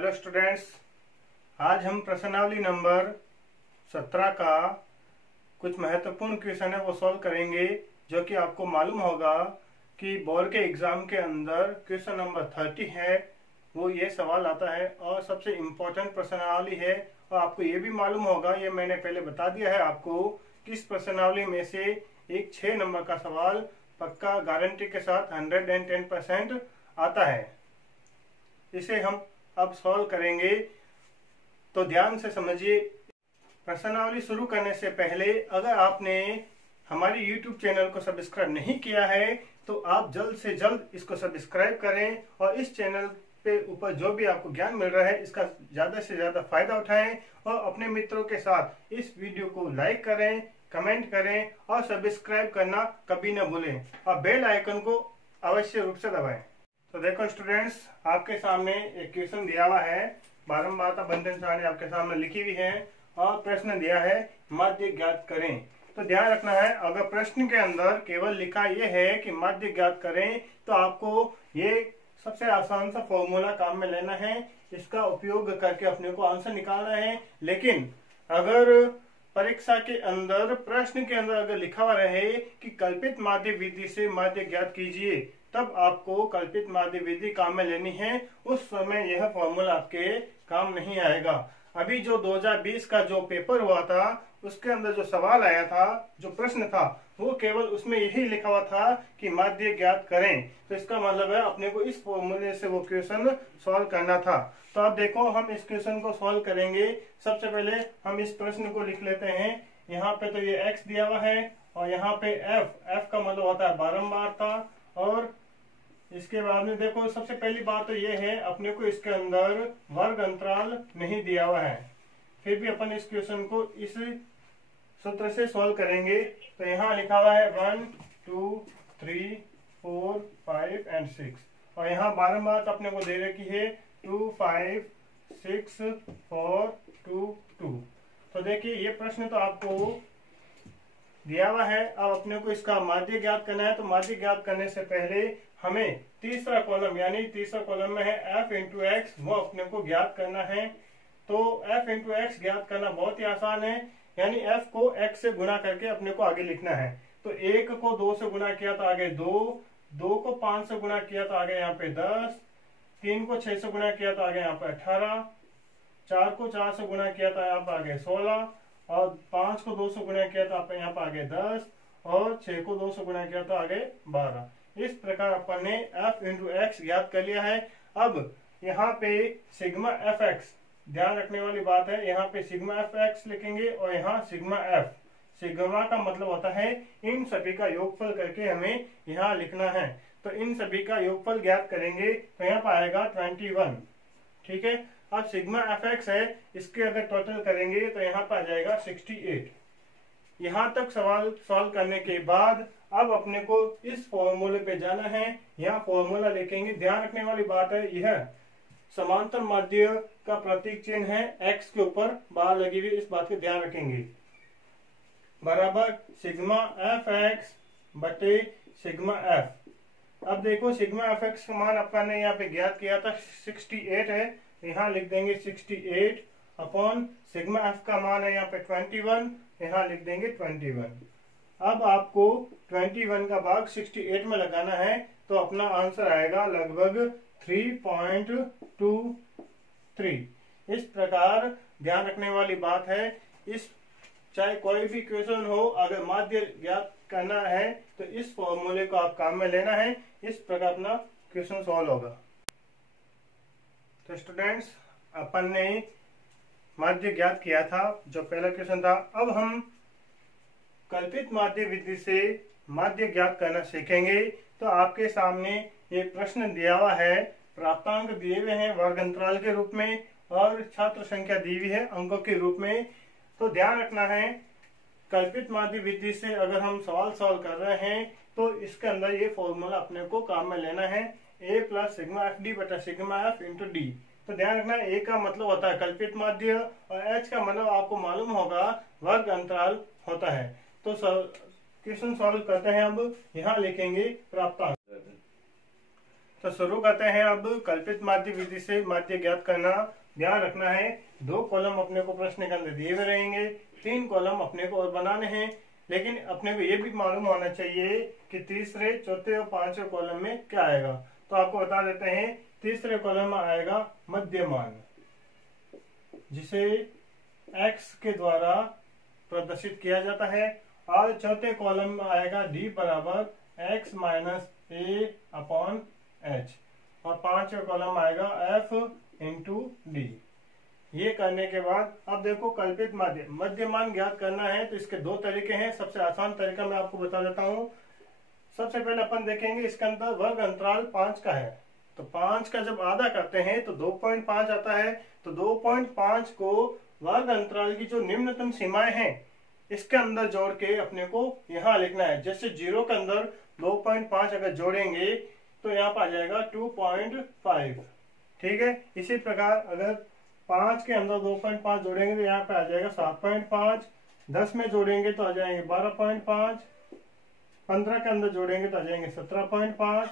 Hello students, आज हम प्रश्नावली नंबर 17 का कुछ महत्वपूर्ण क्वेश्चन है वो सॉल्व करेंगे। जो कि आपको मालूम होगा कि बोर्ड के एग्जाम के अंदर क्वेश्चन नंबर 30 है वो ये सवाल आता है और सबसे इम्पोर्टेंट प्रश्नावली है। और आपको ये भी मालूम होगा, ये मैंने पहले बता दिया है आपको, कि इस प्रश्नावली में से एक 6 नंबर का सवाल पक्का गारंटी के साथ 110% आता है। इसे हम अब सॉल्व करेंगे, तो ध्यान से समझिए। प्रश्नावली शुरू करने से पहले अगर आपने हमारे YouTube चैनल को सब्सक्राइब नहीं किया है तो आप जल्द से जल्द इसको सब्सक्राइब करें और इस चैनल पे ऊपर जो भी आपको ज्ञान मिल रहा है इसका ज़्यादा से ज़्यादा फायदा उठाएं और अपने मित्रों के साथ इस वीडियो को लाइक करें, कमेंट करें और सब्सक्राइब करना कभी न भूलें और बेल आइकन को अवश्य रूप से दबाएं। तो देखो स्टूडेंट्स, आपके सामने एक क्वेश्चन दिया हुआ है, बारंबारता बंधन सारणी आपके सामने लिखी हुई है और प्रश्न दिया है माध्य ज्ञात करें। तो ध्यान रखना है, अगर प्रश्न के अंदर केवल लिखा यह है कि माध्य ज्ञात करें तो आपको ये सबसे आसान सा फॉर्मूला काम में लेना है, इसका उपयोग करके अपने को आंसर निकालना है। लेकिन अगर परीक्षा के अंदर प्रश्न के अंदर अगर लिखा हुआ रहे कि कल्पित माध्य विधि से माध्य ज्ञात कीजिए, तब आपको कल्पित माध्य विधि काम में लेनी है। उस समय यह फॉर्मूला आपके काम नहीं आएगा। अभी जो 2020 का जो पेपर हुआ था उसके अंदर जो सवाल आया था, जो प्रश्न था, वो केवल उसमें यही लिखा हुआ था कि माध्य ज्ञात करें। तो इसका मतलब है अपने को इस फॉर्मूले से वो क्वेश्चन सॉल्व करना था। तो अब देखो, हम इस क्वेश्चन को सॉल्व करेंगे। सबसे पहले हम इस प्रश्न को लिख लेते हैं। यहाँ पे तो ये x दिया हुआ है और यहाँ पे f का मतलब होता है बारंबारता। और इसके बाद में देखो, सबसे पहली बात तो ये है, अपने को इसके अंदर वर्ग अंतराल नहीं दिया हुआ है, फिर भी अपन इस क्वेश्चन को इस सूत्र से सॉल्व करेंगे। तो यहाँ लिखा हुआ है 1 2 3 4 5 एंड 6 और यहाँ बारंबारता अपने को दे रखी है 2 5 6 4 2 2। तो देखिए, ये प्रश्न तो आपको दिया हुआ है। अब अपने को इसका माध्य ज्ञात करना है। तो माध्य ज्ञात करने से पहले हमें तीसरा कॉलम, यानी तीसरा कॉलम में है f इंटू एक्स, वो अपने को ज्ञात करना है। तो f इंटू एक्स ज्ञात करना बहुत ही आसान है, यानी f को x से गुणा करके अपने को आगे लिखना है। तो 1 को 2 से गुणा किया तो आगे 2, 2 को 5 से गुणा किया तो आगे यहाँ पे 10, 3 को 6 से गुणा किया तो आगे यहाँ पे 18, 4 को 4 से गुणा किया तो यहाँ पे आगे 16 और 5 को 2 से गुणा किया तो यहाँ पे आगे 10 और 6 को 2 से गुणा किया तो आगे 12। इस प्रकार अपन ने f इंटू एक्स ज्ञात कर लिया है। अब यहाँ पे सिग्मा एफ एक्स, ध्यान रखने वाली बात है, यहाँ पे सिग्मा एफ एक्स लिखेंगे और यहाँ सिग्मा एफ। सिग्मा का मतलब होता है इन सभी का योगफल करके हमें यहाँ लिखना है। तो इन सभी का योगफल ज्ञात करेंगे तो यहाँ पर आएगा 21। ठीक है। अब सिग्मा एफ एक्स है, इसके अगर टोटल करेंगे तो यहाँ पर आ जाएगा 68। यहाँ तक सवाल सॉल्व करने के बाद अब अपने को इस फॉर्मूले पे जाना है। यहाँ फॉर्मूला लिखेंगे। ध्यान रखने वाली बात है, यह समांतर माध्य का प्रतीक चिन्ह है, x के ऊपर बार लगी हुई, इस बात का ध्यान रखेंगे। बराबर सिग्मा एफ एक्स बटे सिग्मा एफ। अब देखो, सिग्मा एफ एक्स का मान अपने यहाँ पे ज्ञात किया था 68 है, यहाँ लिख देंगे 68 अपॉन सिग्मा एफ का मान है यहाँ पे 21, यहाँ लिख देंगे 21। अब आपको 21 का भाग 68 में लगाना है तो अपना आंसर आएगा लगभग 3.23। इस प्रकार ध्यान रखने वाली बात है, इस चाहे कोई भी क्वेश्चन हो, अगर माध्य ज्ञात करना है तो इस फॉर्मूले को आप काम में लेना है। इस प्रकार अपना क्वेश्चन सॉल्व होगा। तो स्टूडेंट्स, अपन ने माध्य ज्ञात किया था, जो पहला क्वेश्चन था। अब हम कल्पित माध्य विधि से माध्य ज्ञात करना सीखेंगे। तो आपके सामने ये प्रश्न दिया हुआ है, प्राप्तांक दिए हुए हैं वर्ग अंतराल के रूप में और छात्र संख्या दी हुई है अंकों के रूप में। तो ध्यान रखना है, कल्पित माध्य विधि से अगर हम सवाल सॉल्व कर रहे हैं तो इसके अंदर ये फॉर्मूला अपने को काम में लेना है, a plus sigma F D बटा सिग्मा एफ इंटू डी। तो ध्यान रखना, a का मतलब होता है कल्पित माध्य और h का मतलब आपको मालूम होगा वर्ग अंतराल होता है। तो क्वेश्चन सॉल्व करते हैं। अब यहाँ लिखेंगे प्राप्तांक। तो शुरू करते हैं। अब कल्पित माध्य विधि से माध्य ज्ञात करना। ध्यान रखना है 2 कॉलम अपने को प्रश्न के अंदर दिए हुए रहेंगे, 3 कॉलम अपने को और बनाने हैं। लेकिन अपने को ये भी मालूम होना चाहिए कि तीसरे, चौथे और 5वें कॉलम में क्या आएगा। तो आपको बता देते हैं, तीसरे कॉलम में आएगा मध्यमान, जिसे x के द्वारा प्रदर्शित किया जाता है। और चौथे कॉलम में आएगा d बराबर x minus a upon h। और 5वें कॉलम आएगा f इंटू डी। ये करने के बाद अब देखो कल्पित माध्य मध्यमान ज्ञात करना है। तो इसके 2 तरीके हैं। सबसे आसान तरीका मैं आपको बता देता हूँ। सबसे पहले अपन देखेंगे इसके अंदर वर्ग अंतराल 5 का है। तो 5 का जब आधा करते हैं तो 2.5 आता है। तो 2.5 को वर्ग अंतराल की जो निम्नतम सीमाएं हैं इसके अंदर जोड़ के अपने को यहाँ लिखना है। जैसे 0 के अंदर 2.5 अगर जोड़ेंगे तो यहाँ पर आ जाएगा 2.5। ठीक है। इसी प्रकार अगर 5 के अंदर 2.5 जोड़ेंगे तो यहाँ पे आ जाएगा 7.5। 10 में जोड़ेंगे तो आ जाएंगे 12.5। 15 के अंदर जोड़ेंगे तो आ जाएंगे 17.5।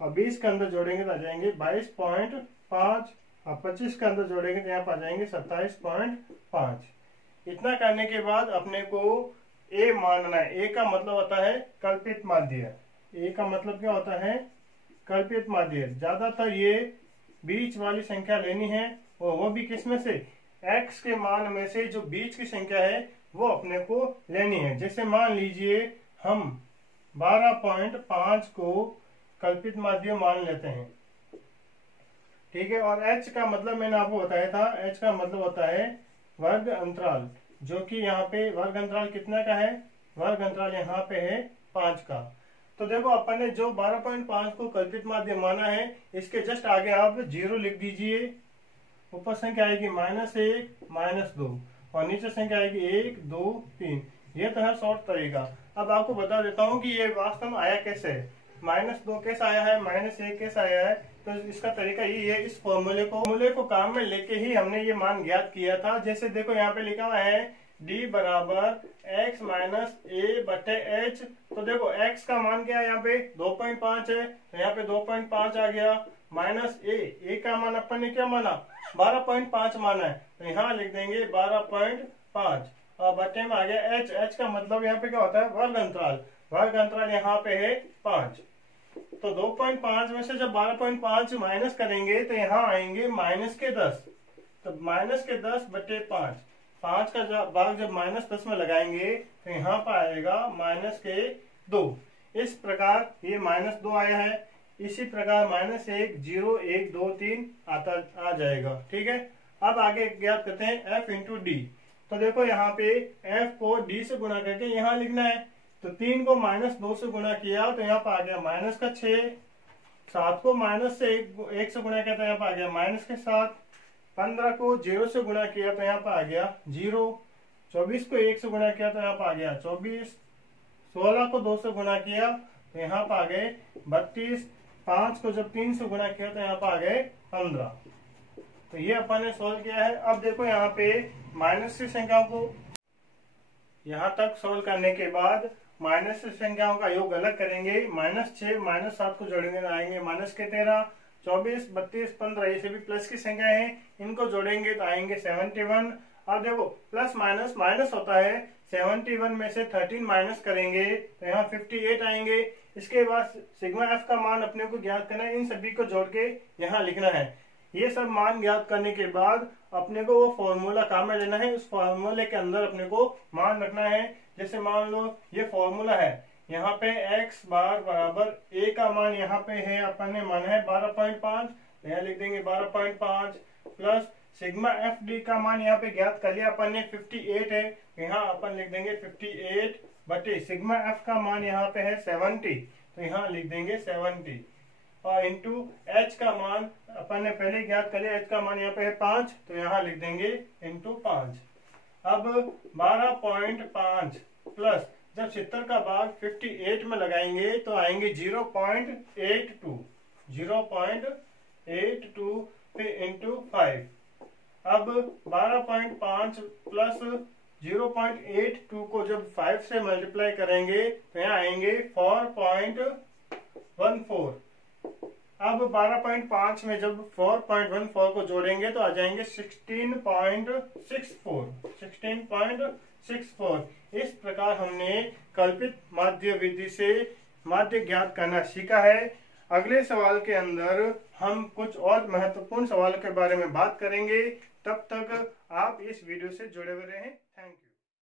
और 20 के अंदर जोड़ेंगे तो आ जाएंगे 22.5। और 25 के अंदर जोड़ेंगे तो यहाँ पर आ जाएंगे 27.5। इतना करने के बाद अपने को ए मानना है। ए का मतलब होता है कल्पित माध्य। ए का मतलब क्या होता है? कल्पित माध्य। ज्यादातर ये बीच वाली संख्या लेनी है, और वो भी किस में से? x के मान में से जो बीच की संख्या है वो अपने को लेनी है। जैसे मान लीजिए हम 12.5 को कल्पित माध्य मान लेते हैं। ठीक है। और h का मतलब मैंने आपको बताया था, h का मतलब होता है वर्ग अंतराल, जो कि यहाँ पे वर्ग अंतराल कितना का है? वर्ग अंतराल यहाँ पे है 5 का। तो देखो अपन ने जो 12.5 को कल्पित माध्य माना है, इसके जस्ट आगे आप 0 लिख दीजिए। ऊपर संख्या आएगी -1 -2 और नीचे संख्या आएगी 1 2 3। ये तो है शॉर्ट तरीका। अब आपको बता देता हूँ कि ये वास्तव में आया कैसे है। -2 कैसे आया है, -1 कैसे आया है। तो इसका तरीका यही है, इस फॉर्मूले को काम में लेके ही हमने ये मान ज्ञात किया था। जैसे देखो यहाँ पे लिखा हुआ है d बराबर x माइनस a बटे h। तो देखो x का मान क्या है? यहाँ पे 2.5 है, तो यहाँ पे 2.5 आ गया। माइनस a का मान अपन ने क्या माना? 12.5 माना है, तो यहाँ लिख देंगे 12.5। और बटे में आ गया h का मतलब यहाँ पे क्या होता है? वर्ग अंतराल। वर्ग अंतराल यहाँ पे है 5। तो 2.5 में से जब 12.5 माइनस करेंगे तो यहाँ आएंगे -10। तो -10 बटे 5। 5 का भाग जब -10 में लगाएंगे तो यहाँ पर आएगा -2। इस प्रकार ये -2 आया है। इसी प्रकार -1 0 1 2 3 आ जाएगा। ठीक है। अब आगे ज्ञात करते हैं f इंटू डी। तो देखो यहाँ पे f को d से गुणा करके यहाँ लिखना है। तो 3 को -2 से गुणा किया तो यहाँ पर आ गया -6। 7 को -1 से गुणा किया तो यहाँ पर आ गया -7। 15 को 0 से गुणा किया तो यहाँ पर आ गया 0। 24 को 1 से गुणा किया तो यहाँ पर आ गया 24। 16 को 2 से गुणा किया तो यहाँ पर आ गए 32। 5 को जब 3 से गुणा किया तो यहाँ पर आ गए 15। तो ये अपन ने सोल्व किया है। अब देखो यहाँ पे माइनस की संख्याओं को यहाँ तक सोल्व करने के बाद माइनस की संख्याओं का योग अलग करेंगे। -6 -7 को जोड़ेंगे तो आएंगे -13। 24 32 15 ये सभी प्लस की संख्या है, इनको जोड़ेंगे तो आएंगे 71। अब देखो प्लस माइनस माइनस होता है। 71 में से 13 माइनस करेंगे तो यहाँ 58 आएंगे। इसके बाद सिग्मा एफ का मान अपने को ज्ञात करना है। इन सभी को जोड़ के यहाँ लिखना है। ये सब मान ज्ञात करने के बाद अपने को वो फॉर्मूला काम में लेना है। उस फॉर्मूले के अंदर अपने को मान रखना है। जैसे मान लो ये फॉर्मूला है, यहाँ पे x बार बराबर a का मान यहाँ पे है, अपन ने माना है 12.5, तो यहाँ लिख देंगे 12.5 प्लस सिग्मा एफ डी का मान यहाँ पे ज्ञात कर लिया अपन ने 58 है, यहाँ अपन लिख देंगे 58 बटे सिग्मा एफ का मान यहाँ पे है 70, तो यहाँ लिख देंगे 70 और इंटू h का मान अपन ने पहले ज्ञात कर लिया। h का मान यहाँ पे है 5, तो यहाँ लिख देंगे इंटू 5। अब 12.5 प्लस जब 70 का भाग 58 में लगाएंगे तो आएंगे 0.82 फिर इंटू 5। अब 12.5 प्लस 0.82 को जब 5 से मल्टीप्लाई करेंगे तो यहाँ आएंगे 4.14। अब 12.5 में जब 4.14 को जोड़ेंगे तो आ जाएंगे 16.64। इस प्रकार हमने कल्पित माध्य विधि से माध्य ज्ञात करना सीखा है। अगले सवाल के अंदर हम कुछ और महत्वपूर्ण सवालों के बारे में बात करेंगे। तब तक आप इस वीडियो से जुड़े हुए रहें। Thank you.